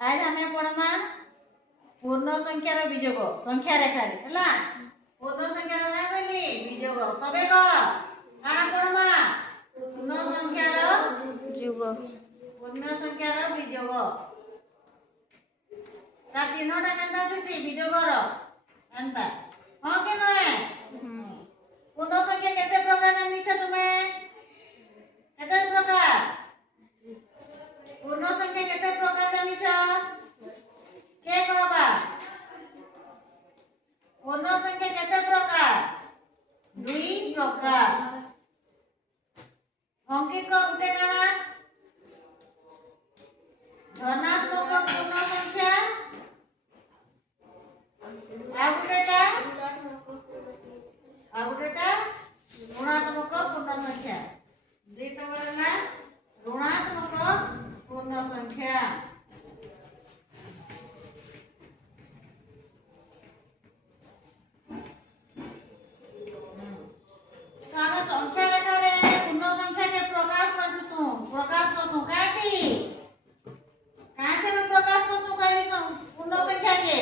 आज हमें पढ़मा पूर्ण संख्यार विजोग संख्या रेखा है पूर्ण संख्यार ना कहली विजोग सबे कह काना पढ़मा पूर्ण संख्यार जुग पूर्ण संख्यार विजोग ता चिन्हटा केनता दिसी विजोगर एंता हां के नय पूर्ण संख्या केते प्रकार जानिछ तुमे केते प्रकार पूर्ण संख्या केते प्रकार जानिछ के कहबा पूर्ण संख्या केते प्रकार दुई प्रकार अंकित को गुटे काना धनात्मक पूर्ण संख्या आगुटेटा ऋणात्मक पूर्ण संख्या दुईटा बोलना ऋणात्मक पूर्ण संख्या आमे संख्या रेखा रे पूर्ण संख्या के प्रकाश करसु काहे में प्रकाश करसु कहली पूर्ण संख्या के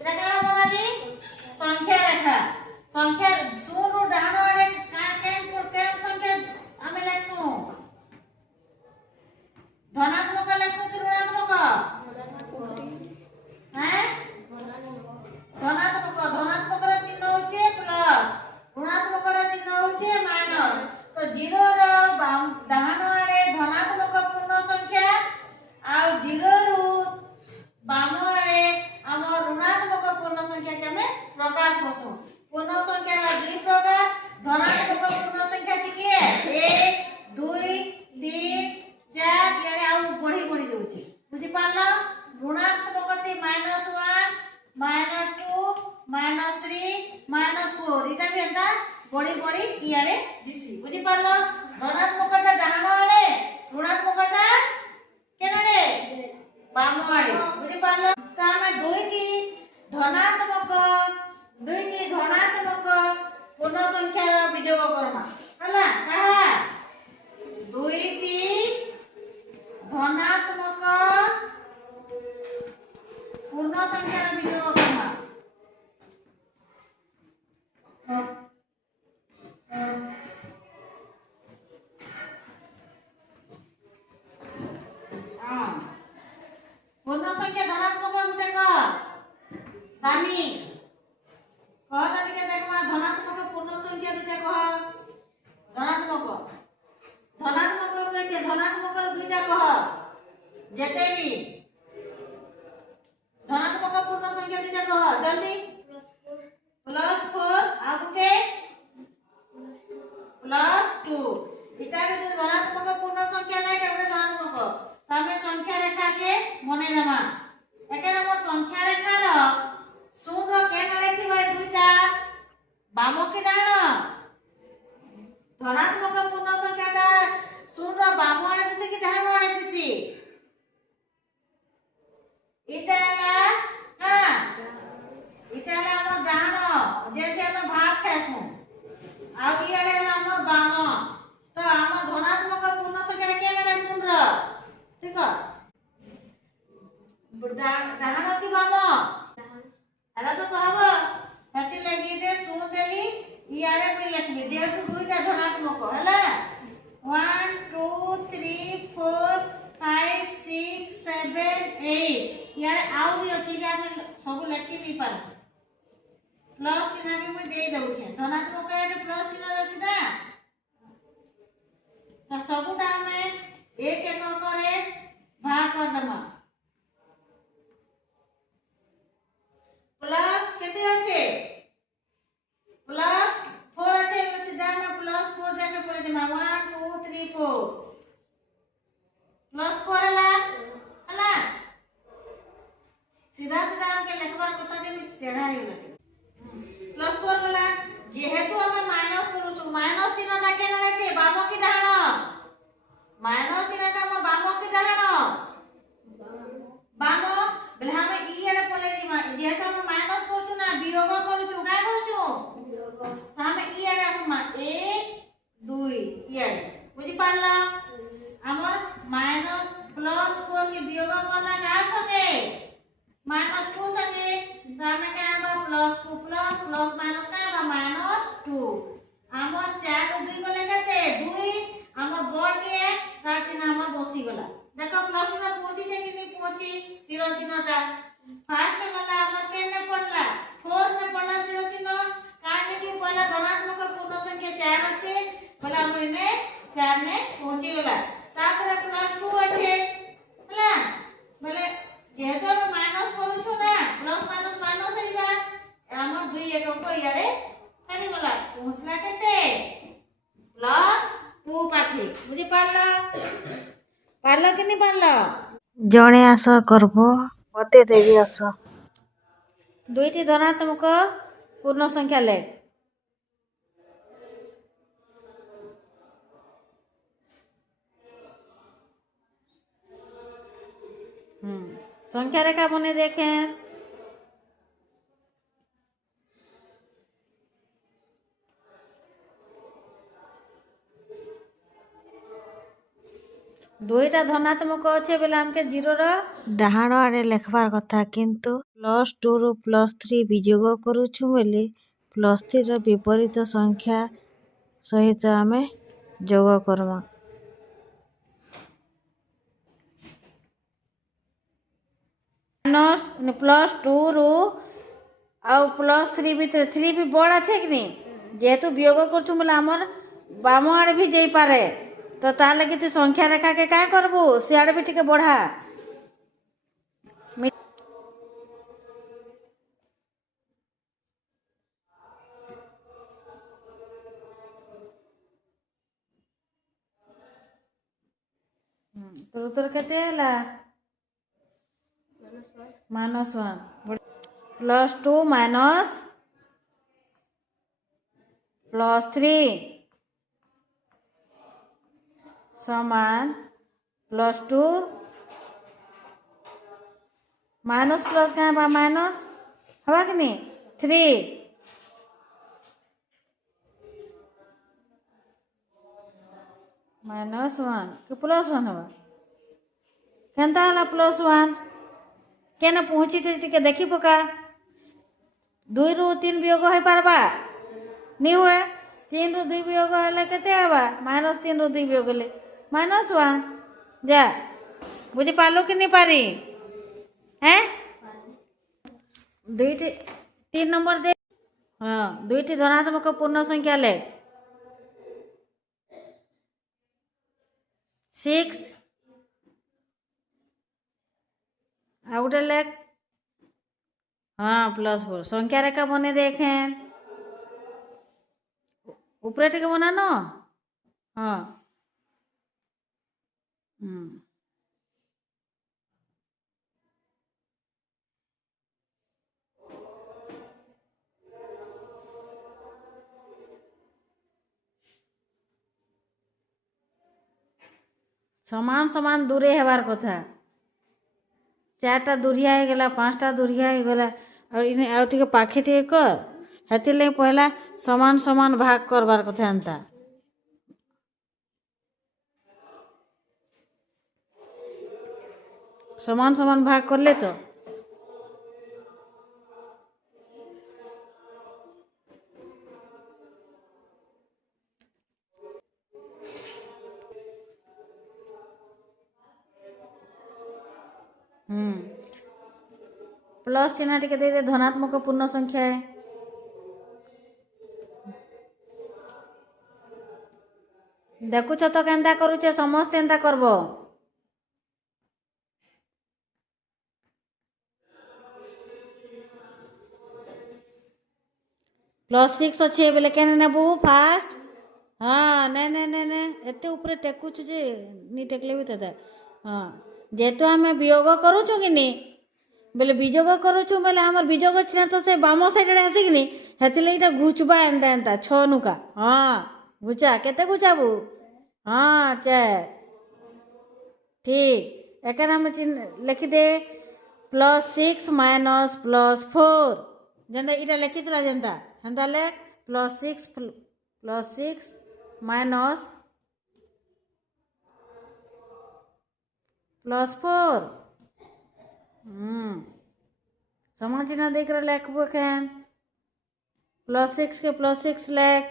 रेखा बनाली संख्या रेखा संख्या शून्य डाण आड़े के संख्या आमे लेखसु धनात्मक लेखसु कि ऋणात्मक हैं धनात्मक रो चिन्ह होचे प्लस ऋणात्मक रो चिन्ह होचे माइनस तो 0 रो डाण आड़े धनात्मक पूर्ण संख्या आ 0 रु बाम आड़े हम ऋणात्मक पूर्ण संख्या के हमें प्रकाश करसु पूर्ण संख्या ला दुई प्रकार धनात्मक पूर्ण संख्या थिके 1 2 3 4 यारे आ बढ़ी बढ़ी देउची बुझी पारला ऋणात्मक ती -1 -2 -3 -4 इटा भी एंता बढ़ी बढ़ी यारे दिसी बुझी पारला धनात्मकटा डाहाण आड़े ऋणात्मकटा केनाडे बाम आड़े बुझी पारला ता में दुईटी धनात्मक पूर्ण संख्यार विजोग करमा हला कहा दुईटी धनात्मक पूर्ण संख्यार विजोग करमा पूर्ण संख्या धनात्मक गुटे क दानी कह दानी के देखमा धनात्मक पूर्ण संख्या दुटा कह धनात्मक कहते धनात्मक दुटा कह जेते भी धनात्मक पूर्ण संख्या दुटा कह जल्दी +4 आ गुटे +2 इटा भी धनात्मक पूर्ण संख्या नै एटा धनात्मक तमे संख्या रेखा के मने देमा एके नंबर संख्या रेखा रो शून्य के नडे थिबा दुईटा बाम की डाण धनात्मक पूर्ण संख्याटा शून्य बाम आड़े दिसी कि डाण आड़े दिसी इटाला हां इटाला हमर डाण जे जे हम भात खासु आ इयाडे हमर बाम तो हमर धनात्मक पूर्ण संख्या के नडे शून्य ठीक है डाहाण की बाम हला तो कहबो हती लगी रे सुन देली इयारे में लिखबी जेतु दुईटा धनात्मक हला 1 2 3 4 5 6 7 8 यारे आउ भी अछि जे हम सब लिखि नहीं पार प्लस चिन्ह भी मैं दे दउ छे धनात्मक है जो प्लस चिन्ह रसी ना तो सबुटा हमें एक एक करे भाग कर दमा प्लस केते আছে +4 আছে আমরা सीधा में +4 जाके पड़े देमा 1 2 3 4 +4 हला सीधा सीधा के लिखबार कथा जे टेढ़ा हे गला +4 वाला जेहेतु हम माइनस करू छु माइनस चिन्हटा के नडे छे बाम की डाहाण माइनस चिन्हटा हमर बाम की डाहाण बाम बेले हम ई आड़े पले दिमा जेहेतु हम माइनस करछु ना वियोग करछु काय करछु तो हम ई आड़े आसमा 1 2 ई आड़े बुझी पारला हमर -+4 के वियोग करला पहुंची तीर चिन्हटा फास्ट वाला हमर केने पड़ला 4 में पड़ला तीर चिन्ह काहे कि पहला धनात्मक पूर्ण संख्या 4 अच्छे बोला हमर ने 4 में पहुंची गेला तापर +2 अच्छे हला बोले जेहेतु हम माइनस करू छु ना प्लस माइनस माइनस आइबा हमर 2 एक को यारे कानी गला पहुंचला केते +2 पाखी बुझी पारला पारला कि नहीं पारला जणे आस करब मते देवी आस दुईटी धनात्मक पूर्ण संख्या ले संख्या रेखा बने देखें दुईटा धनात्मक अच्छे बेले हमके 0 रो डाहाण आड़े लेखबार कथा किंतु +2 रु +3 विजोग करूछु बोली +3 रो विपरीत संख्या सहित आमे जोग करमा माइनस +2 रु आउ +3 भीतर 3 भी बड़ अच्छे कि नहीं जेहेतु वियोग करछु बोले हमर बाम आड़े भी जाई पारे तो ताले कि तू संख्या रेखा के का करबू सियाड़े भी टिके बढ़ा तो उत्तर केते हला -1 +2 माइनस +3 समान +2 माइनस प्लस क्या बा माइनस हवा कि नहीं 3 -1 कि +1 हवा केनता हला +1 केना पहुंची टिके देखी पका 2 रु 3 वियोग होई पारबा नहीं हुए 3 रु 2 वियोग हले केते हवा -3 रु 2 वियोग हले -1 जा बुझी पालो कि नहीं पारी हैं दुईटी 3 नंबर दे हाँ दुईटी धनात्मक पूर्ण संख्या ले 6 आउट लेख हाँ +4 संख्या रेखा बने देखें ऊपर टिके बनानो हाँ समान समान दूरे हेबार कथा 4टा दूरिया हो गला 5टा दूरिया हो गला और इने आउ टिके पाखे टिके कर हेति ले पहला समान समान भाग करबार कथा अंता समान समान भाग कर ले तो प्लस चिन्ह टिके दे धनात्मक पूर्ण संख्या है देखुछ तो केंता करूचे समस्त एंता करबो +6 अच्छे बेले केने नेबू फास्ट हाँ ने ने ने ने एते ऊपर टेकुछु जे नी टेकले भी तदा हाँ जेतो हमें वियोग करूछु कि नी बेले वियोग करूछु बेले हमर वियोग छिना तो से बामो साइड रे आसी कि नी हेतिले इटा घुचबा एंता एंता 6 नुका हाँ घुचा केते घुचाबू हाँ 4 ठीक एकर हम लिखि दे +6 माइनस +4 जेंदा इटा लिखितला जेंदा हेंदा ले +6 माइनस +4 समान चिन्ह देख रहे लिखबो केन +6 के +6 लेख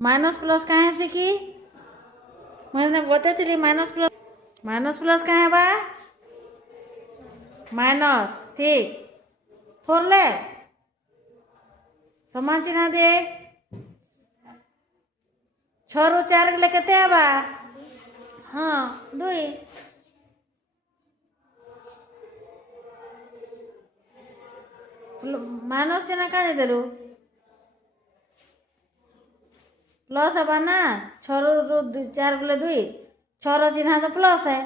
माइनस प्लस कहाँ से की मैंने बताती माइनस प्लस माइनस प्लस कहाँ बा माइनस ठीक फोरले समान चिन्ह दे 6 रु 4 गले केते आबा हाँ 2 माइनस चिन्ह कहाँ देलु प्लस आबा ना 6 रु 4 गले 2 6 रो चिन्ह तो प्लस है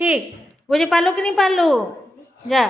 ठीक बुझी पालू कि नहीं पालू जा